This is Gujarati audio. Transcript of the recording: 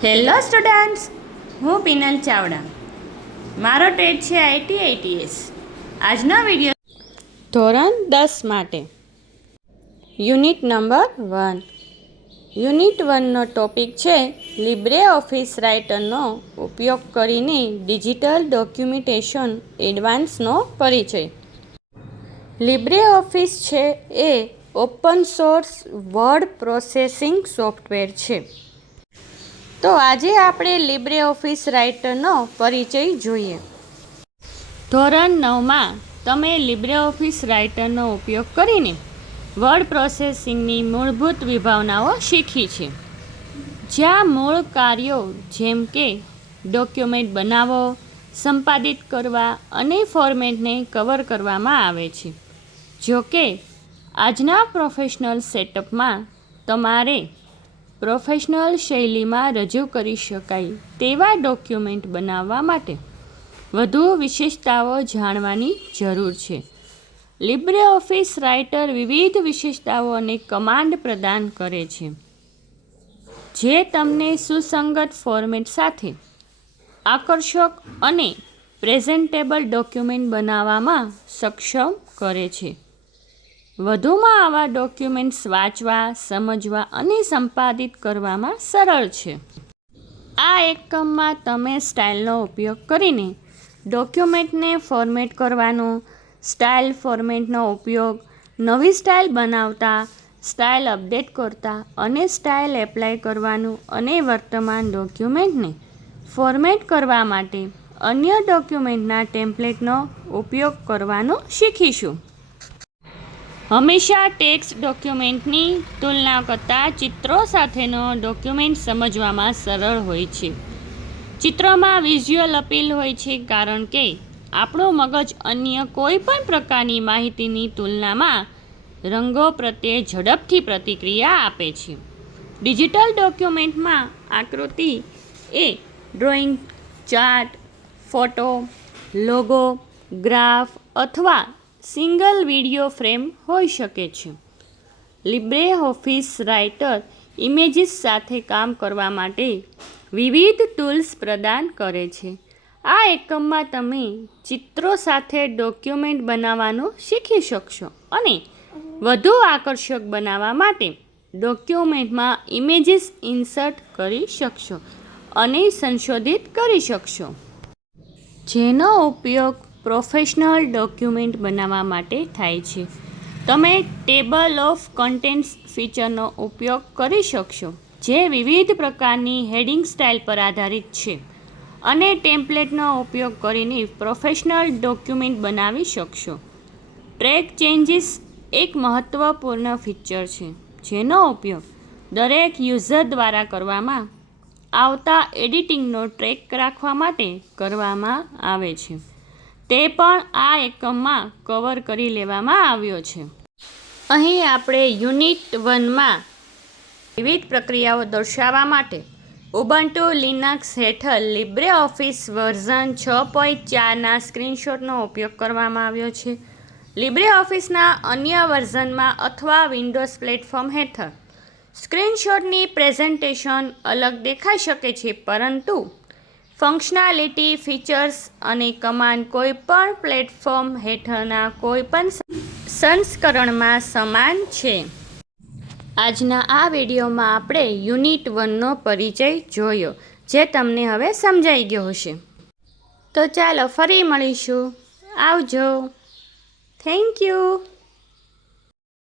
હેલો સ્ટુડન્ટ્સ, હું પિનલ ચાવડા. મારો ટેટ છે ITITS. આજનો વિડીયો ધોરણ 10 માટે યુનિટ નંબર 1. યુનિટ 1નો ટોપિક છે લિબ્રે ઓફિસ રાઇટરનો ઉપયોગ કરીને ડિજિટલ ડોક્યુમેન્ટેશન એડવાન્સનો પરિચય. લિબ્રે ઓફિસ છે એ open source word processing software છે. તો આજે આપણે લિબ્રે ઓફિસ રાઇટરનો પરિચય જોઈએ. ધોરણ 9માં તમે લિબ્રે ઓફિસ રાઇટરનો ઉપયોગ કરીને વર્ડ પ્રોસેસિંગની મૂળભૂત વિભાવનાઓ શીખી છે, જ્યાં મૂળ કાર્યો જેમ કે ડોક્યુમેન્ટ બનાવો, સંપાદિત કરવા અને ફોર્મેટને કવર કરવામાં આવે છે. જો કે આજના પ્રોફેશનલ સેટઅપમાં તમારે પ્રોફેશનલ શૈલીમાં રજૂ કરી શકાય તેવા ડોક્યુમેન્ટ બનાવવા માટે વધુ વિશેષતાઓ જાણવાની જરૂર છે. લિબ્રે ઓફિસ રાઇટર વિવિધ વિશેષતાઓ અને કમાન્ડ પ્રદાન કરે છે, જે તમને સુસંગત ફોર્મેટ સાથે આકર્ષક અને પ્રેઝન્ટેબલ ડોક્યુમેન્ટ બનાવવામાં સક્ષમ કરે છે. વધુમાં આવા ડોક્યુમેન્ટ્સ વાંચવા, સમજવા અને સંપાદિત કરવામાં સરળ છે. આ એકમમાં તમે સ્ટાઇલનો ઉપયોગ કરીને ડોક્યુમેન્ટને ફોર્મેટ કરવાનો, સ્ટાઇલ ફોર્મેટનો ઉપયોગ, નવી સ્ટાઇલ બનાવતા, સ્ટાઇલ અપડેટ કરતા અને સ્ટાઇલ એપ્લાય કરવાનું અને વર્તમાન ડોક્યુમેન્ટને ફોર્મેટ કરવા માટે અન્ય ડોક્યુમેન્ટના ટેમ્પલેટનો ઉપયોગ કરવાનું શીખીશું. હંમેશા ટેક્સ્ટ ડોક્યુમેન્ટની તુલના કરતાં ચિત્રો સાથેનો ડોક્યુમેન્ટ સમજવામાં સરળ હોય છે. ચિત્રોમાં વિઝ્યુઅલ અપીલ હોય છે કારણ કે આપણું મગજ અન્ય કોઈ પણ પ્રકારની માહિતીની તુલનામાં રંગો પ્રત્યે ઝડપથી પ્રતિક્રિયા આપે છે. ડિજિટલ ડોક્યુમેન્ટમાં આકૃતિ એ drawing, chart, photo, logo, graph અથવા સિંગલ વિડીયો ફ્રેમ હોઈ શકે છે. લિબ્રે ઓફિસ રાઇટર ઇમેજીસ સાથે કામ કરવા માટે વિવિધ ટૂલ્સ પ્રદાન કરે છે. આ એકમમાં તમે ચિત્રો સાથે ડોક્યુમેન્ટ બનાવવાનું શીખી શકશો અને વધુ આકર્ષક બનાવવા માટે ડોક્યુમેન્ટમાં ઇમેજીસ ઇન્સર્ટ કરી શકશો અને સંશોધિત કરી શકશો, જેનો ઉપયોગ પ્રોફેશનલ ડોક્યુમેન્ટ બનાવવા માટે થાય છે. તમે ટેબલ ઓફ કન્ટેન્ટ્સ ફીચરનો ઉપયોગ કરી શકશો, જે વિવિધ પ્રકારની હેડિંગ સ્ટાઇલ પર આધારિત છે, અને ટેમ્પલેટનો ઉપયોગ કરીને પ્રોફેશનલ ડોક્યુમેન્ટ બનાવી શકશો. ટ્રેક ચેન્જીસ એક મહત્વપૂર્ણ ફીચર છે, જેનો ઉપયોગ દરેક યુઝર દ્વારા કરવામાં આવતા એડિટિંગનો ટ્રેક રાખવા માટે કરવામાં આવે છે. તે પણ આ એકમમાં કવર કરી લેવામાં આવ્યો છે. અહીં આપણે યુનિટ 1માં વિવિધ પ્રક્રિયાઓ દર્શાવવા માટે ઉબુન્ટુ લિનક્સ હેઠળ લિબ્રે ઓફિસ વર્ઝન 6.4ના સ્ક્રીનશોટનો ઉપયોગ કરવામાં આવ્યો છે. લિબ્રે ઓફિસના અન્ય વર્ઝનમાં અથવા વિન્ડોઝ પ્લેટફોર્મ હેઠળ સ્ક્રીનશોટની પ્રેઝન્ટેશન અલગ દેખાઈ શકે છે, પરંતુ ફંક્શનાલિટી, ફીચર્સ અને કમાન્ડ કોઈપણ પ્લેટફોર્મ હેઠળના કોઈપણ સંસ્કરણમાં સમાન છે. આજના આ વિડીયોમાં આપણે યુનિટ 1નો પરિચય જોયો, જે તમને હવે સમજાઈ ગયો હશે. તો ચાલો ફરી મળીશું. આવજો. Thank you.